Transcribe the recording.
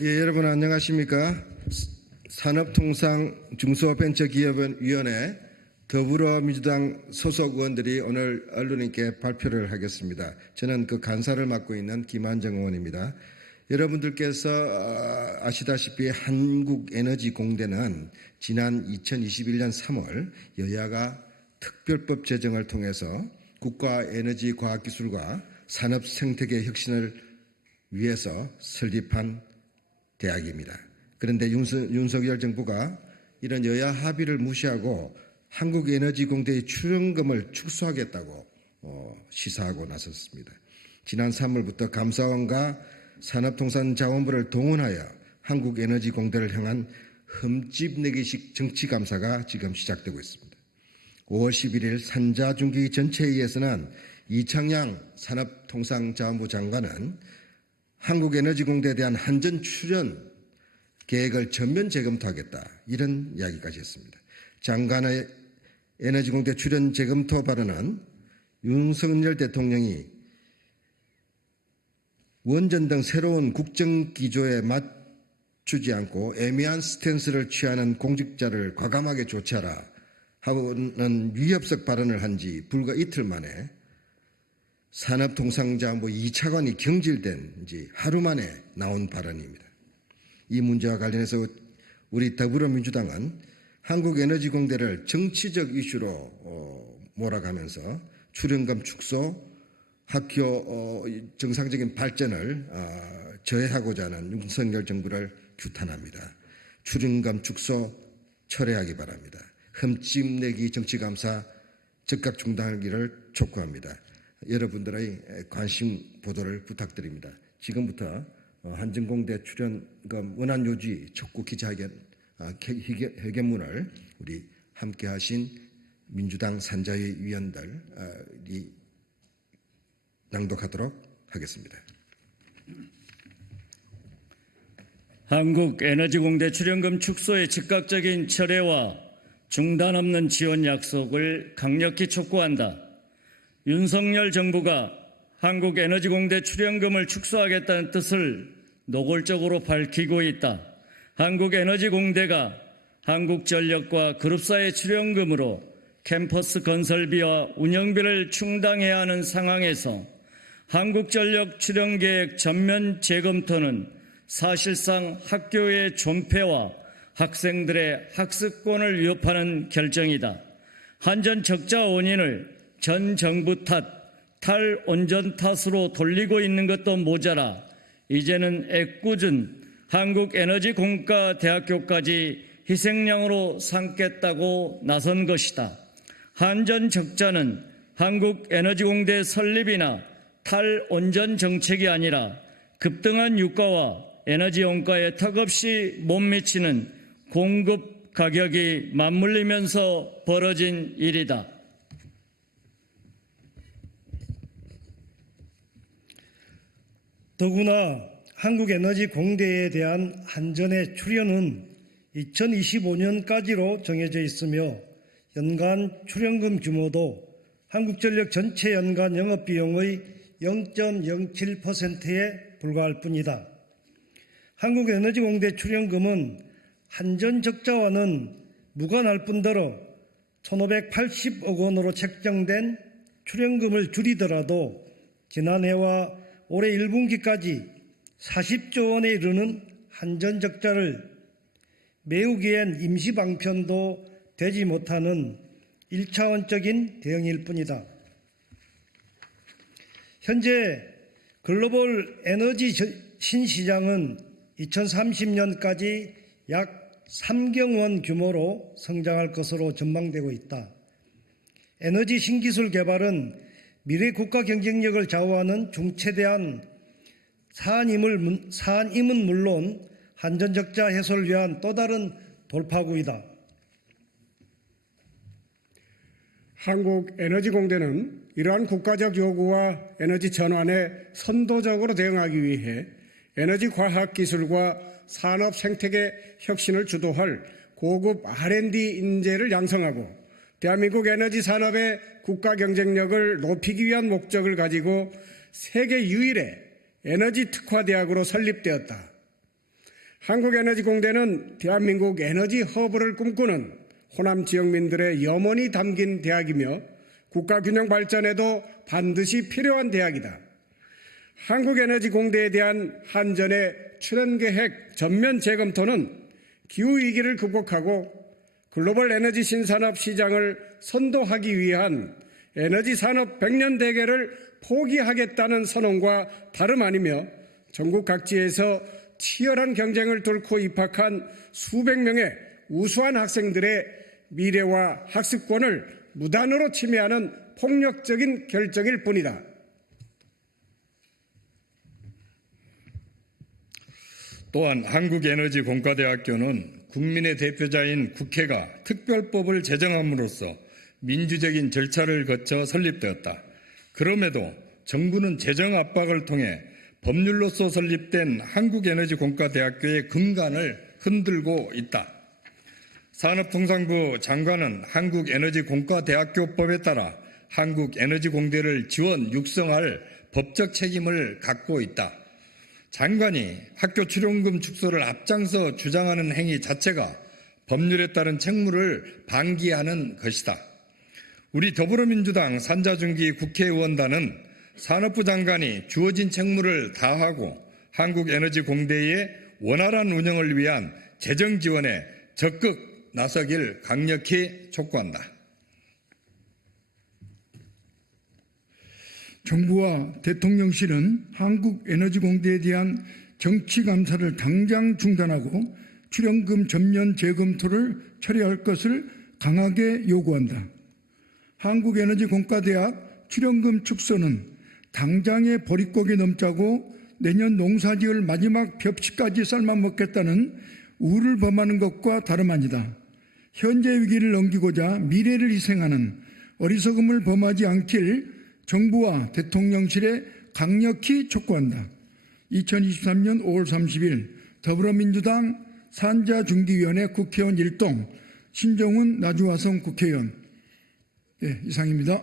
예, 여러분 안녕하십니까? 산업통상중소벤처기업위원회 더불어민주당 소속 의원들이 오늘 언론인께 발표를 하겠습니다. 저는 그 간사를 맡고 있는 김한정 의원입니다. 여러분들께서 아시다시피 한국에너지공대는 지난 2021년 3월 여야가 특별법 제정을 통해서 국가에너지과학기술과 산업생태계 혁신을 위해서 설립한 대학입니다. 그런데 윤석열 정부가 이런 여야 합의를 무시하고 한국에너지공대의 출연금을 축소하겠다고 시사하고 나섰습니다. 지난 3월부터 감사원과 산업통상자원부를 동원하여 한국에너지공대를 향한 흠집내기식 정치감사가 지금 시작되고 있습니다. 5월 11일 산자중기 전체회의에서는 이창양 산업통상자원부 장관은 한국에너지공대에 대한 한전 출연 계획을 전면 재검토하겠다 이런 이야기까지 했습니다. 장관의 에너지공대 출연 재검토 발언은 윤석열 대통령이 원전 등 새로운 국정기조에 맞추지 않고 애매한 스탠스를 취하는 공직자를 과감하게 조치하라 하는 위협적 발언을 한 지 불과 이틀 만에 산업통상자원부 2차관이 경질된 지 하루 만에 나온 발언입니다. 이 문제와 관련해서 우리 더불어민주당은 한국에너지공대를 정치적 이슈로 몰아가면서 출연금 축소, 학교 정상적인 발전을 저해하고자 하는 윤석열 정부를 규탄합니다. 출연금 축소 철회하기 바랍니다. 흠집내기 정치감사 즉각 중단하기를 촉구합니다. 여러분들의 관심 보도를 부탁드립니다. 지금부터 한전공대 출연금 원안 요지 촉구 기자회견문을 우리 함께하신 민주당 산자위 위원들이 낭독하도록 하겠습니다. 한국에너지공대 출연금 축소의 즉각적인 철회와 중단 없는 지원 약속을 강력히 촉구한다. 윤석열 정부가 한국에너지공대 출연금을 축소하겠다는 뜻을 노골적으로 밝히고 있다. 한국에너지공대가 한국전력과 그룹사의 출연금으로 캠퍼스 건설비와 운영비를 충당해야 하는 상황에서 한국전력 출연계획 전면 재검토는 사실상 학교의 존폐와 학생들의 학습권을 위협하는 결정이다. 한전 적자 원인을 전 정부 탈원전 탓으로 돌리고 있는 것도 모자라 이제는 애꿎은 한국에너지공과대학교까지 희생양으로 삼겠다고 나선 것이다. 한전 적자는 한국에너지공대 설립이나 탈원전 정책이 아니라 급등한 유가와 에너지 원가에 턱없이 못 미치는 공급 가격이 맞물리면서 벌어진 일이다. 더구나 한국에너지공대에 대한 한전의 출연은 2025년까지로 정해져 있으며 연간 출연금 규모도 한국전력 전체 연간 영업비용의 0.07%에 불과할 뿐이다. 한국에너지공대 출연금은 한전 적자와는 무관할 뿐더러 1,580억 원으로 책정된 출연금을 줄이더라도 지난해와 올해 1분기까지 40조 원에 이르는 한전 적자를 메우기엔 임시방편도 되지 못하는 1차원적인 대응일 뿐이다. 현재 글로벌 에너지 신시장은 2030년까지 약 3경원 규모로 성장할 것으로 전망되고 있다. 에너지 신기술 개발은 미래 국가 경쟁력을 좌우하는 중차대한 사안임은 물론 한전 적자 해소를 위한 또 다른 돌파구이다. 한국에너지공대는 이러한 국가적 요구와 에너지 전환에 선도적으로 대응하기 위해 에너지 과학 기술과 산업 생태계 혁신을 주도할 고급 R&D 인재를 양성하고 대한민국 에너지 산업의 국가 경쟁력을 높이기 위한 목적을 가지고 세계 유일의 에너지 특화대학으로 설립되었다. 한국에너지공대는 대한민국 에너지 허브를 꿈꾸는 호남 지역민들의 염원이 담긴 대학이며 국가균형 발전에도 반드시 필요한 대학이다. 한국에너지공대에 대한 한전의 출연계획 전면 재검토는 기후위기를 극복하고 글로벌 에너지 신산업 시장을 선도하기 위한 에너지 산업 100년 대계를 포기하겠다는 선언과 다름 아니며 전국 각지에서 치열한 경쟁을 뚫고 입학한 수백 명의 우수한 학생들의 미래와 학습권을 무단으로 침해하는 폭력적인 결정일 뿐이다. 또한 한국에너지공과대학교는 국민의 대표자인 국회가 특별법을 제정함으로써 민주적인 절차를 거쳐 설립되었다. 그럼에도 정부는 재정 압박을 통해 법률로서 설립된 한국에너지공과대학교의 근간을 흔들고 있다. 산업통상부 장관은 한국에너지공과대학교법에 따라 한국에너지공대를 지원 육성할 법적 책임을 갖고 있다. 장관이 학교 출연금 축소를 앞장서 주장하는 행위 자체가 법률에 따른 책무를 방기하는 것이다. 우리 더불어민주당 산자중기 국회의원단은 산업부 장관이 주어진 책무를 다하고 한국에너지공대의 원활한 운영을 위한 재정 지원에 적극 나서길 강력히 촉구한다. 정부와 대통령실은 한국에너지공대에 대한 정치감사를 당장 중단하고 출연금 전면 재검토를 철회할 것을 강하게 요구한다. 한국에너지공과대학 출연금 축소는 당장의 보릿고개 넘자고 내년 농사지을 마지막 벽지까지 삶아먹겠다는 우를 범하는 것과 다름 아니다. 현재 위기를 넘기고자 미래를 희생하는 어리석음을 범하지 않길 정부와 대통령실에 강력히 촉구한다. 2023년 5월 30일 더불어민주당 산자중기위원회 국회의원 1동 신정훈 나주화성 국회의원. 이상입니다.